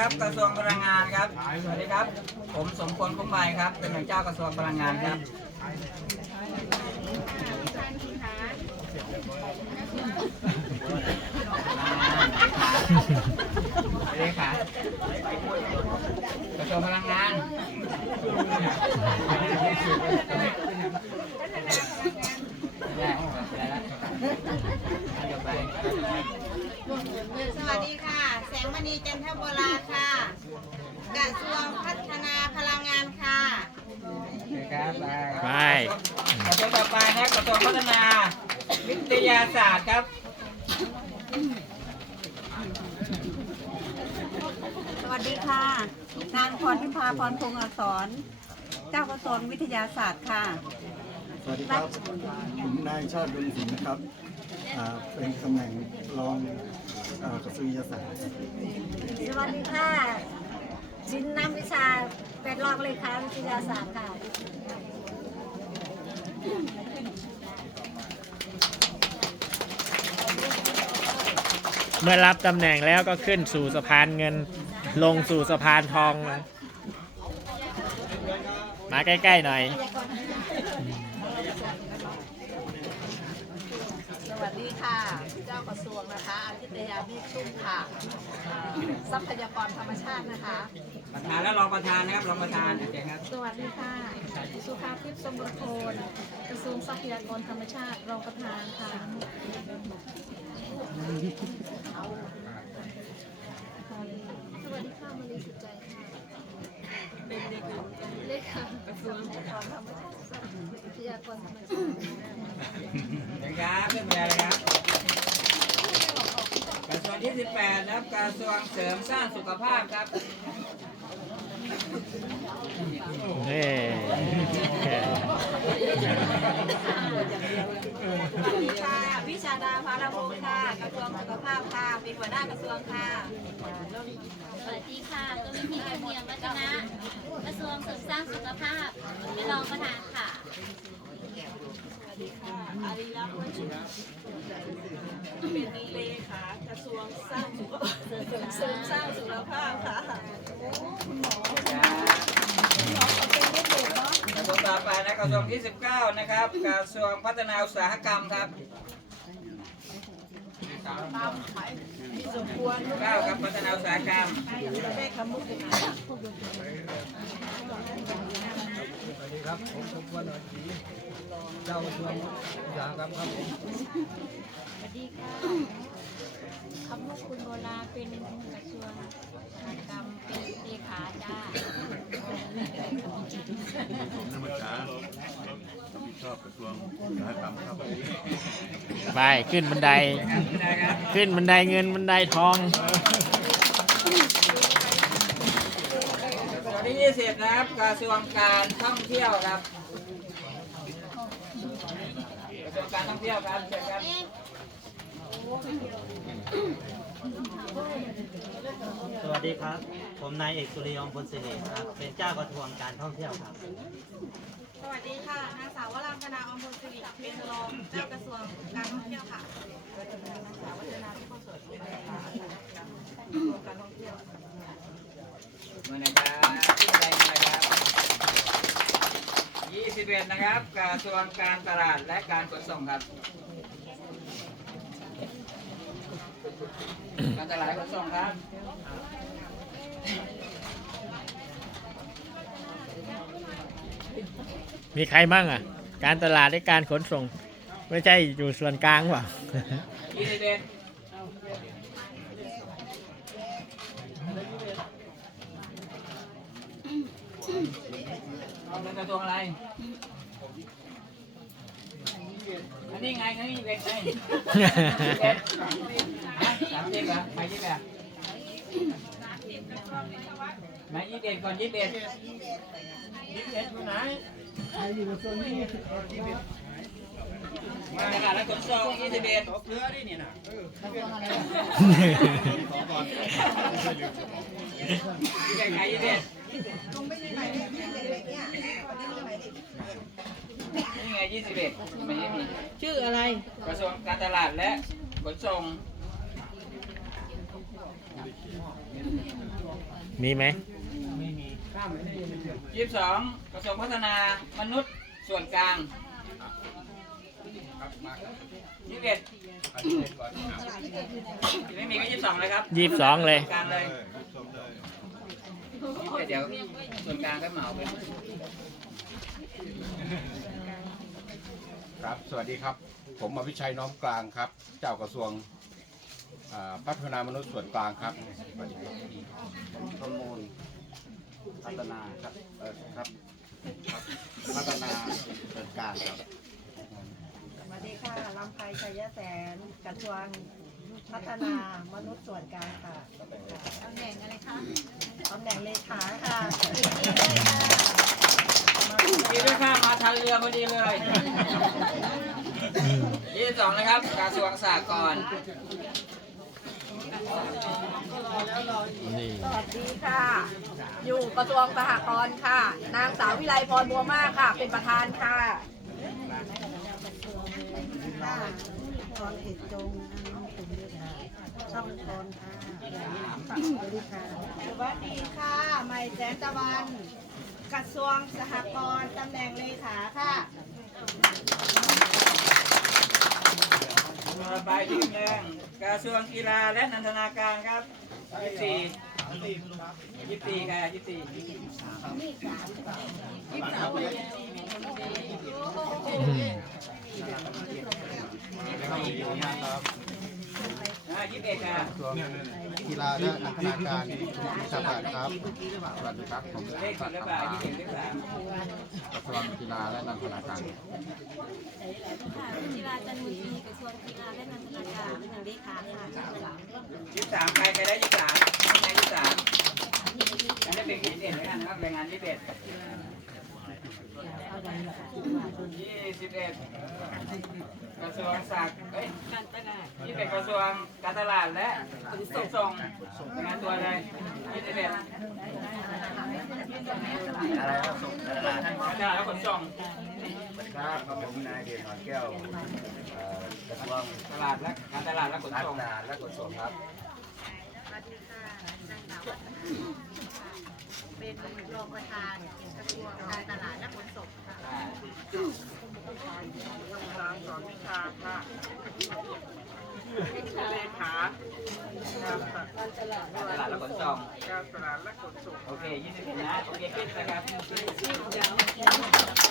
ครับกระทรวงพลังงานครับ สวัสดีครับ ผมสมควรคุ้มใบครับ เป็นหน่วยเจ้ากระทรวงพลังงานครับเลขากระทรวงพลังงาน ได้ได้แล้วเดี๋ยวไป สวัสดีค่ะ แสงมณีจันทบุราค่ะ กระทรวงพัฒนาพลังงานค่ะ ครับไปกระทรวงต่อไปนะกระทรวงพัฒนา วิทยาศาสตร์ครับสวัสดีค่ะ นางพรพิพาพรพงศ์อักษร เจ้ากระทรวงวิทยาศาสตร์ค่ะ สวัสดีครับ ผมนายชาติดวงศิลป์นะครับอ่าเป็นตำแหน่งรองอ่า กระทรวงวิทยาศาสตร์ครับสวัสดีค่ะ ชินนำวิชาเป็นรองเลขาวิทยาศาสตร์ค่ะ เมื่อรับตำแหน่งแล้วก็ขึ้นสู่สะพานเงินลงสู่สะพานทองนะมาใกล้ ๆ หน่อย สวัสดีค่ะเจ้า กระทรวงนะคะอาทิตยาเมฆชุ่มค่ะเอ่อทรัพยากรธรรมชาตินะคะ ประธานและรองประธานนะครับรองประธานโอเคครับสวัสดีค่ะสุภาทิพย์สมบูรณ์โคนกระทรวงทรัพยากรธรรมชาติรองประธานค่ะสวัสดีค่ะมารีสุดใจค่ะเป็นเลขากระทรวงทรัพยากรธรรมชาติทรัพยากรธรรมชาติ 28 นะครับการสว่างเสริมสร้างสุขภาพครับ นี่สวัสดีค่ะวิชาดาภารพงศ์ค่ะกระทรวงสุขภาพค่ะเป็นหัวหน้ากระทรวงค่ะสวัสดีค่ะกวิธีการเมืองรัตนะกระทรวงเสริมสร้างสุขภาพเป็นรองประธานค่ะอารีรักษ์วัชิระเป็นเลขากระทรวงสร้างสุขภาพเสริมสร้างสุขภาพค่ะ ต่อไปนะกระทรวงที่ 19 นะครับกระทรวงพัฒนาอุตสาหกรรมครับเก้าครับพัฒนาอุตสาหกรรมสวัสดีครับสวัสดีคำว่าคุณโบราเป็นกระทรวงอุตสาหกรรมเป็นเลขาจ้า ไปขึ้นบันไดนะครับขึ้นบันไดเงินบันไดทองกระทรวงที่20นะครับกระทรวงการท่องเที่ยวครับกระทรวงการท่องเที่ยวครับเชิญครับ สวัสดีครับ ผมนายเอกสุริยงพลสิริครับ เป็นเจ้ากระทรวงการท่องเที่ยวครับ สวัสดีค่ะ นางสาววรังคณาอมพลสิริเป็นรองเจ้ากระทรวงการท่องเที่ยวค่ะมาหน่อยครับขึ้นบันไดหน่อยครับ21นะครับ กระทรวงการตลาดและการขนส่งครับ การตลาดและขนส่งครับมีใครบ้างอะ การตลาดและการขนส่ง ไม่ใช่อยู่ส่วนกลางเปล่า21เอาเป็นกระทรวงอะไร อันนี้ไงอันนี้เป็นไง 21ฮะสามสิบเหรอไปยี่สิบอะไหนยี่สิบเอ็ดก่อนยี่สิบเอ็ดยี่สิบเอ็ดอยู่ไหนการตลาดและขนส่งยี่สิบเอ็ดเพื่อได้นี่นะยี่สิบเอ็ดไงยี่สิบเอ็ดนี่ไงยี่สิบเอ็ดไม่ใช่มีชื่ออะไรกระทรวงการตลาดและขนส่ง มีไหมยี่สิบสองกระทรวงพัฒนามนุษย์ส่วนกลางยี่สิบเอ็ดไม่มีก็ยี่สิบสองเลยครับยี่สิบสองเลยกลางเลยเดี๋ยวส่วนกลางก็เหมาเป็นครับ สวัสดีครับ ผมอภิชัยน้อมกลางครับ เจ้ากระทรวงอ่า พัฒนามนุษย์ส่วนกลางครับสวัสดีครับประมูลพัฒนาครับเออครับครับ พัฒนาส่วนกลางครับสวัสดีค่ะลำไพชัยแสนกระทรวงพัฒนามนุษย์ส่วนกลางค่ะตำแหน่งอะไรคะตำแหน่งเลขาค่ะดีด้วยค่ะมาทันเรือพอดีเลยยี่สิบสองนะครับกระทรวงสากล นี่สวัสดีค่ะ อยู่กระทรวงสหกรณ์ค่ะ นางสาววิไลพรบัวมากค่ะ เป็นประธานค่ะค่ะตอนเอกจงน้องผมด้วยค่ะช่องตอนค่ะสวัสดีค่ะ สวัสดีค่ะ ใหม่แสงตะวัน กระทรวงสหกรณ์ตำแหน่งเลขาค่ะ ต่อไปที่หนึ่งกระทรวงกีฬาและนันทนาการครับยี่สิบสี่ยี่สิบสี่ค่ะยี่สิบสี่อืมอ่ายี่สิบเอ็ดค่ะ กีฬาและนักธนาการวิชาการครับสวัสดีครับผมเลขสิบหรือเปล่ายี่สิบเอ็ดหรือเปล่ากระทรวงกีฬาและนักธนาการค่ะกีฬาจันทบุรีกระทรวงกีฬาและนันทนาการเป็นเลขาค่ะยี่สามใครใครได้ยี่สามน้องไหนยี่สามอันนี้เป็นยี่สิบเอ็ดแล้วกันนะครับรายงานยี่สิบเอ็ด ยี่สิบเอ็ดกระทรวงศักดิ์เอ้ยยี่สิบเอ็ดกระทรวงการตลาดและขนส่งรายงานตัวเลยยี่สิบเอ็ดอะไรครับส่งตลาดการตลาดและขนส่งครับผมนายเดชหอนแก้วเอ่อกระทรวงตลาดและการตลาดและขนพัฒส่งนาและขนส่งครับเป็นรองประธานกระทรวงการตลาดและขนส่งค่ะ ตลาดและขนส่งการตลาดและขนส่งโอเคยี่สิบเอ็ดนะโอเคขึ้นนะครับ